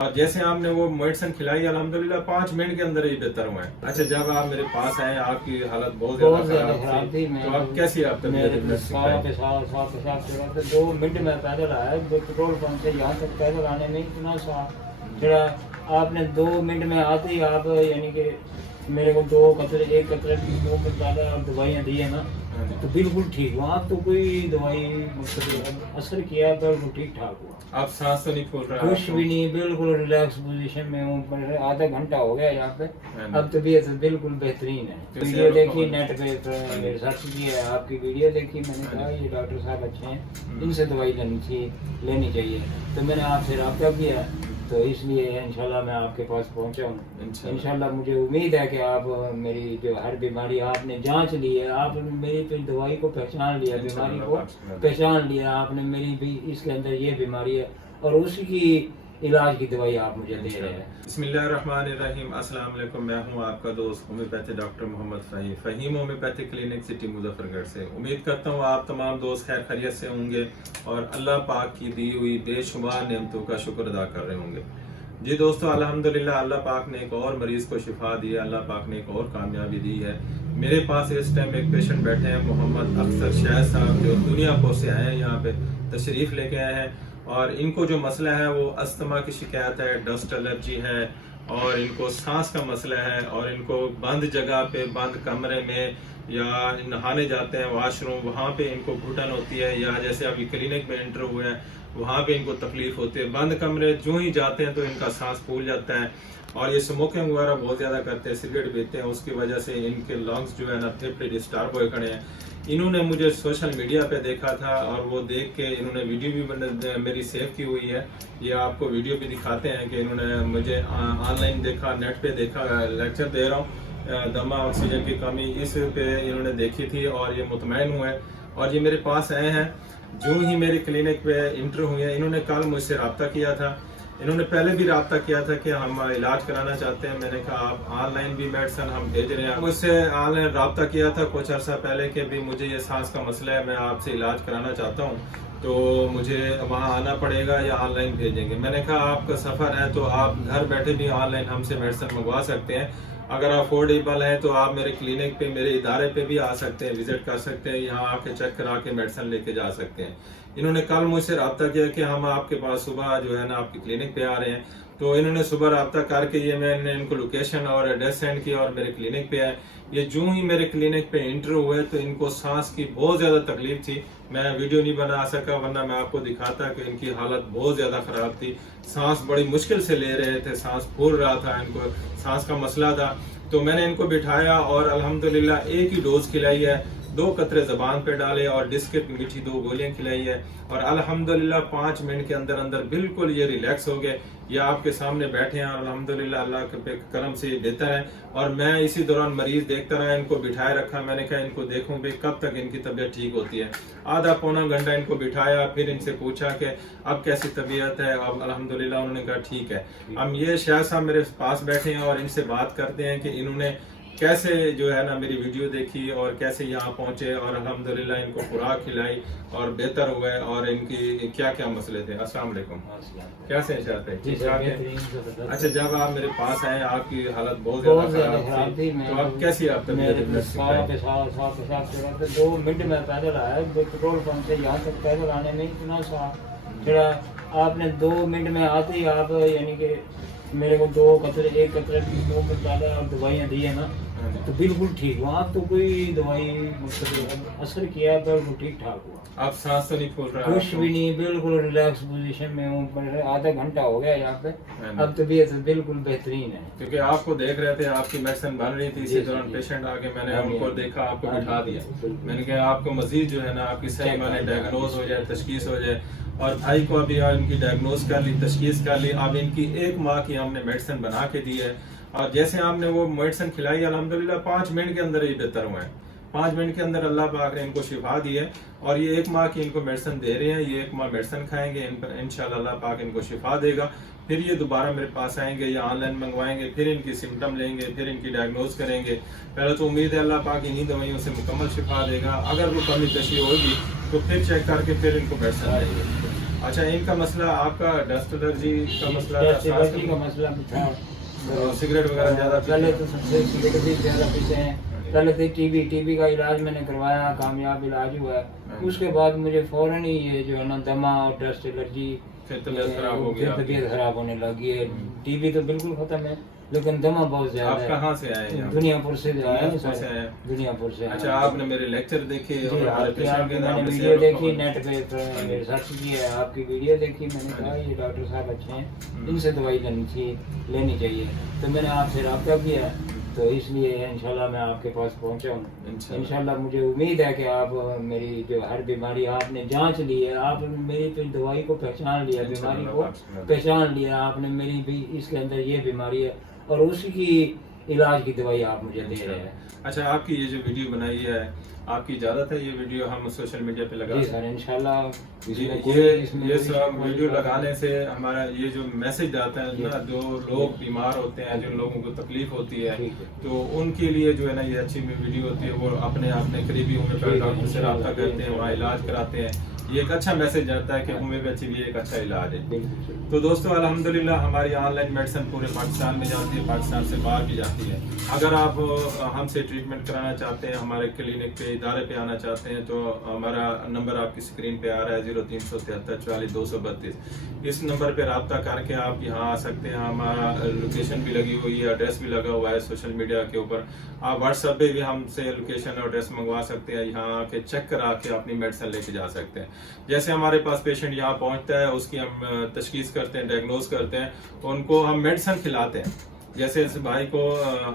और जैसे आपने वो मेडिसिन खिलाई अल्हम्दुलिल्लाह 5 मिनट के अंदर ही बेहतर हुए हैं। अच्छा, जब आप मेरे पास आए आपकी हालत बहुत ज्यादा खराब थी, तो आप कैसी आप पेशाब 2 मिनट में पैदल आया, पेट्रोल पंप से यहाँ तक पैदल आने में इतना सा थोड़ा आपने 2 मिनट में आते ही आप यानी कि मेरे को 2 कतरे 1 कतरे की 2 मिनट ज़्यादा आप दवाइयाँ दी है ना, तो बिल्कुल ठीक हुआ। आप तो कोई दवाई असर किया, बिल्कुल ठीक ठाक हुआ। आप सांस तो नहीं फूल रहा? कुछ भी नहीं, बिल्कुल रिलैक्स पोजीशन में हूँ। आधा घंटा हो गया यहाँ पे, अब तबीयत बिल्कुल बेहतरीन है। वीडियो देखी नेट पे, सर्च की है, आपकी वीडियो देखी, मैंने कहा ये डॉक्टर साहब अच्छे हैं, इनसे दवाई लेनी चाहिए। तो मैंने आपसे रब्ता किया, तो इसलिए इंशाल्लाह मैं आपके पास पहुंचा हूँ। इंशाल्लाह मुझे उम्मीद है कि आप मेरी जो हर बीमारी आपने जांच ली है, आप मेरी तो दवाई को पहचान लिया, बीमारी को पहचान लिया आपने, मेरी भी इसके अंदर ये बीमारी है और उसकी इलाज की दवाई आप मुझे दे रहे हैं। बिस्मिल्लाहिर्रहमानिर्रहीम। अस्सलाम वालेकुम। मैं हूँ आपका दोस्त homeopathy doctor Mohammad Faheem homeopathy clinic city Muzaffargarh से। उम्मीद करता हूँ आप तमाम दोस्त खैर खैरियत से होंगे और अल्लाह पाक की दी हुई बेशुमार नेमतों का शुक्र अदा कर रहे होंगे। जी दोस्तों, अल्हम्दुलिल्लाह अल्लाह पाक ने एक और मरीज़ को शिफा दी है, अल्लाह पाक ने एक और कामयाबी दी है। मेरे पास इस टाइम एक पेशेंट बैठे हैं, मोहम्मद अख्तर शहद साहब, जो दुनियापुर से आए हैं, यहाँ पे तशरीफ़ लेके आए हैं और इनको जो मसला है वो अस्थमा की शिकायत है, डस्ट एलर्जी है और इनको सांस का मसला है और इनको बंद जगह पे, बंद कमरे में या नहाने जाते हैं वॉशरूम, वहाँ पे इनको घुटन होती है, या जैसे अभी क्लिनिक में एंटर हुए हैं वहाँ पे इनको तकलीफ होती है। बंद कमरे जो ही जाते हैं तो इनका सांस फूल जाता है और ये स्मोकिंग वगैरह बहुत ज़्यादा करते हैं, सिगरेट पीते हैं, उसकी वजह से इनके लंग्स जो है ना फेफड़े डिस्टर्ब हुए खड़े हैं। इन्होंने मुझे सोशल मीडिया पे देखा था और वो देख के इन्होंने वीडियो भी मेरी सेव की हुई है, ये आपको वीडियो भी दिखाते हैं कि इन्होंने मुझे ऑनलाइन देखा, नेट पे देखा, लेक्चर दे रहा हूँ दमा ऑक्सीजन की कमी, इस पे इन्होंने देखी थी और ये मुतमईन हुए और ये मेरे पास आए हैं। जो ही मेरे क्लिनिक पे इंटर हुए हैं, इन्होंने कल मुझसे रब्ता किया था, इन्होंने पहले भी रब्ता किया था कि हम इलाज कराना चाहते हैं। मैंने कहा आप ऑनलाइन भी मेडिसिन हम भेज रहे हैं। मुझसे ऑनलाइन रब्ता किया था कुछ अर्सा पहले कि भी मुझे ये सांस का मसला है, मैं आपसे इलाज कराना चाहता हूँ, तो मुझे वहाँ आना पड़ेगा या ऑनलाइन भेजेंगे। मैंने कहा आपका सफ़र है तो आप घर बैठे भी ऑनलाइन हमसे मेडिसिन मंगवा सकते हैं। अगर अफोर्डेबल है तो आप मेरे क्लिनिक पे, मेरे इदारे पे भी आ सकते हैं, विजिट कर सकते हैं, यहाँ आके चेक करा के मेडिसिन लेके जा सकते हैं। इन्होंने कल मुझसे रब्ता किया कि हम आपके पास सुबह जो है ना आपकी क्लिनिक पे आ रहे हैं, तो इन्होंने सुबह रब्ता करके ये मैंने इनको लोकेशन और एड्रेस सेंड किया और मेरे क्लिनिक पे आए। ये जो ही मेरे क्लिनिक पे इंटर हुए तो इनको सांस की बहुत ज़्यादा तकलीफ थी। मैं वीडियो नहीं बना सका, वरना मैं आपको दिखाता कि इनकी हालत बहुत ज़्यादा ख़राब थी, सांस बड़ी मुश्किल से ले रहे थे, सांस फूल रहा था, इनको सांस का मसला था। तो मैंने इनको बिठाया और अल्हम्दुलिल्लाह एक ही डोज खिलाई है, 2 कतरे ज़बान पे डाले और डिस्किट मीठी 2 गोलियां खिलाई है और अल्हम्दुलिल्लाह 5 मिनट के अंदर अंदर बिल्कुल ये रिलैक्स हो गए। ये आपके सामने बैठे हैं और अल्हम्दुलिल्लाह अल्लाह के करम से ये बेहतर है। और मैं इसी दौरान मरीज देखता रहा, इनको बिठाए रखा, मैंने कहा इनको देखूं भी कब तक इनकी तबीयत ठीक होती है। आधा पौना घंटा इनको बिठाया, फिर इनसे पूछा कि अब कैसी तबीयत है, अब अल्हम्दुलिल्लाह उन्होंने कहा ठीक है। हम ये शायद साहब मेरे पास बैठे हैं और इनसे बात करते हैं कि इन्होंने कैसे जो है ना मेरी वीडियो देखी और कैसे यहाँ पहुँचे और अल्हम्दुलिल्लाह इनको खुराक खिलाई और बेहतर हुए और इनकी क्या क्या मसले थे। अस्सलाम वालेकुम। कैसे हैं शायद? अच्छा, जब आप मेरे पास आए आपकी हालत बहुत ज्यादा खराब थी, तो अब कैसी आप पेशाब 2 मिनट में पैदल आया, पेट्रोल पंप से यहाँ तक पैदल आने में इतना सा थोड़ा आपने 2 मिनट में आते ही आप यानी कि मेरे को 2 कतरे 1 कतरे की 2 मिनट ज़्यादा आप दवाइयाँ दी है ना, तो बिल्कुल ठीक हुआ। आप तो कोई दवाई असर किया, बिल्कुल ठीक ठाक हुआ। आप सांस तो नहीं फूल रहा? कुछ भी नहीं, बिल्कुल रिलैक्स पोजीशन में हूँ। आधा घंटा हो गया यहाँ पे, अब तबीयत बिल्कुल बेहतरीन है। क्योंकि आपको देख रहे थे, आपकी मेडिसिन बन रही थी, इसी दौरान पेशेंट आके मैंने उनको देखा, आपको बिठा दिया। मैंने कहा आपको मजीद जो है ना आपकी सही माने डायग्नोज हो जाए, तशखीस हो जाए। और भाई को अभी इनकी डायग्नोज कर ली, तशखीस कर ली। अब इनकी 1 माह की हमने मेडिसिन बना के दी है और जैसे आपने वो मेडिसिन खिलाई अल्हम्दुलिल्लाह 5 मिनट के अंदर ही बेहतर हुए हैं। 5 मिनट के अंदर अल्लाह पाक ने इनको शिफा दी है और ये 1 माह की इनको मेडिसिन दे रहे हैं। ये 1 माह मेडिसिन खाएंगे, इंशाल्लाह अल्लाह पाक इनको शिफा देगा। फिर ये दोबारा मेरे पास आएंगे या ऑनलाइन मंगवाएंगे, फिर इनकी सिम्टम लेंगे, फिर इनकी डायग्नोज करेंगे। पहले तो उम्मीद है अल्लाह पाक इन्हीं दवाइयों से मुकम्मल शिफा देगा। अगर वो कमी पेशी होगी तो फिर चेक करके फिर इनको मेडिसिन देंगे। اچھا ان کا مسئلہ آپ کا ڈسٹ الرجی کا مسئلہ ڈسٹ الرجی کا مسئلہ بھی تھا، سگریٹ وغیرہ زیادہ پہلے تو سب سے سگریٹ بھی زیادہ پیتے ہیں، پہلے تو ٹی بی کا علاج میں نے کروایا، کامیاب علاج ہوا ہے، اس کے بعد مجھے فوراً ہی یہ جو ہے نا دمہ اور ڈسٹ الرجی، طبیعت خراب ہو گئی، طبیعت خراب ہونے لگی ہے، ٹی بی تو بالکل ختم ہے لیکن دمہ بہت زیادہ ہے۔ آپ کہاں سے آئے ہیں؟ دنیا پور سے آئے ہیں، سے آئے ہیں؟ دنیا پور سے۔ اچھا آپ نے میرے لیکچر دیکھے جی اور آپ کی میں نے ویڈیو دیکھی، نیٹ پہ ریسرچ کی ہے، آپ کی ویڈیو دیکھی، میں نے کہا یہ ڈاکٹر صاحب اچھے ہیں، ان سے دوائی لینی چاہیے، تو میں نے آپ سے رابطہ کیا، تو اس لیے انشاءاللہ میں آپ کے پاس پہنچا ہوں۔ انشاءاللہ مجھے امید ہے کہ آپ میری جو ہر بیماری آپ نے جانچ لی ہے، آپ نے میری پھر دوائی کو پہچان لیا، بیماری کو پہچان لیا آپ نے، میری بھی اس کے اندر یہ بیماری ہے اور اسی کی علاج کی دوائی آپ مجھے دے رہے ہیں۔ اچھا آپ کی یہ جو ویڈیو بنائی ہے، آپ کی اجازت ہے یہ ویڈیو ہم سوشل میڈیا پہ لگا؟ جی سر انشاءاللہ۔ یہ سب ویڈیو لگانے سے ہمارا یہ جو میسج آتا ہے نا، جو لوگ بیمار ہوتے ہیں، جن لوگوں کو تکلیف ہوتی ہے، تو ان کے لیے جو ہے نا یہ اچھی ویڈیو ہوتی ہے، وہ اپنے قریبی ہومیوپیتھ ڈاکٹر سے رابطہ کرتے ہیں، وہاں علاج کراتے ہیں، یہ ایک اچھا میسج جاتا ہے کہ ہومیوپیتھی بھی ایک اچھا علاج ہے۔ تو دوستو الحمدللہ ہماری آن لائن میڈیسن پورے پاکستان میں جاتی ہے، پاکستان سے باہر بھی جاتی ہے۔ اگر آپ ہم سے ٹریٹمنٹ کرانا چاہتے ہیں، ہمارے کلینک پہ ادارے پہ آنا چاہتے ہیں، تو ہمارا نمبر آپ کی اسکرین پہ آ رہا ہے 0373 44 232، اس نمبر پہ رابطہ کر کے آپ یہاں آ سکتے ہیں۔ ہمارا لوکیشن بھی لگی ہوئی ہے، ایڈریس بھی لگا ہوا ہے سوشل میڈیا کے اوپر، آپ واٹس ایپ پہ بھی ہم سے لوکیشن اور ایڈریس منگوا سکتے ہیں، یہاں آ کے چیک کرا کے اپنی میڈیسن لے کے جا سکتے ہیں۔ جیسے ہمارے پاس پیشنٹ یہاں پہنچتا ہے، اس کی ہم تشخیص کرتے ہیں، ڈائگنوز کرتے ہیں، ان کو ہم میڈیسن کھلاتے ہیں، جیسے اس بھائی کو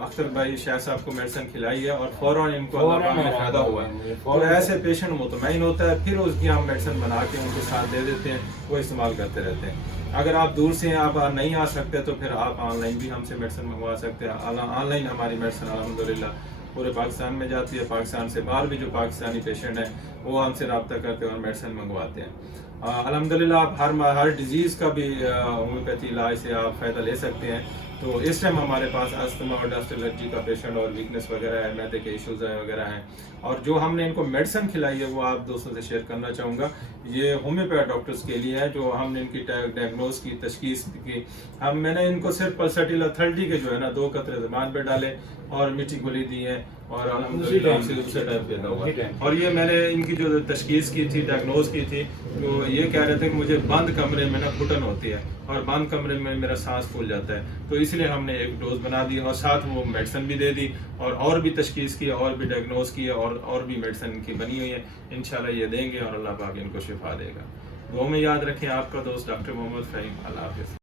اختر بھائی شاہ صاحب کو میڈیسن کھلائی ہے اور فوراً ان کو اللہ پاک میں فائدہ ہوا ہے، تو ایسے پیشنٹ مطمئن ہوتا ہے، پھر اس کی ہم میڈیسن بنا کے ان کے ساتھ دے دیتے ہیں، وہ استعمال کرتے رہتے ہیں۔ اگر آپ دور سے ہیں، آپ نہیں آ سکتے، تو پھر آپ آن لائن بھی ہم سے میڈیسن منگوا سکتے ہیں۔ آن لائن ہماری میڈیسن الحمدللہ پورے پاکستان میں جاتی ہے، پاکستان سے باہر بھی جو پاکستانی پیشنٹ ہیں وہ ہم سے رابطہ کرتے ہیں اور میڈیسن منگواتے ہیں۔ الحمدللہ آپ ہر ڈیزیز کا بھی ہومیوپیتھی علاج سے آپ فائدہ لے سکتے ہیں۔ تو اس ٹائم ہمارے پاس استھما اور ڈسٹ الرجی کا پیشنٹ اور ویکنس وغیرہ ہے، میدے کے ایشوز وغیرہ ہیں، اور جو ہم نے ان کو میڈیسن کھلائی ہے وہ آپ دوستوں سے شیئر کرنا چاہوں گا۔ یہ ہومیوپیتھ ڈاکٹرز کے لیے ہے، جو ہم نے ان کی ڈائگنوز کی، تشخیص کی، میں نے ان کو صرف پلسٹیل اتھارٹی کے جو ہے نا 2 قطرے زبان پہ ڈالے اور میٹھی گولی دی ہے، اور الحمدللہ اسی ٹائم پیدا ہوا۔ اور یہ میں نے ان کی جو تشخیص کی تھی، ڈائگنوز کی تھی، تو یہ کہہ رہے تھے کہ مجھے بند کمرے میں نا گھٹن ہوتی ہے اور بند کمرے میں میرا سانس پھول جاتا ہے، تو اس لیے ہم نے ایک ڈوز بنا دی اور ساتھ وہ میڈیسن بھی دے دی، اور بھی تشخیص کی، اور بھی ڈائگنوز کی، اور بھی میڈیسن ان کی بنی ہوئی ہے، انشاءاللہ یہ دیں گے اور اللہ پاک ان کو شفا دے گا۔ دعا میں یاد رکھیں، آپ کا دوست ڈاکٹر محمد فہیم۔ اللہ حافظ۔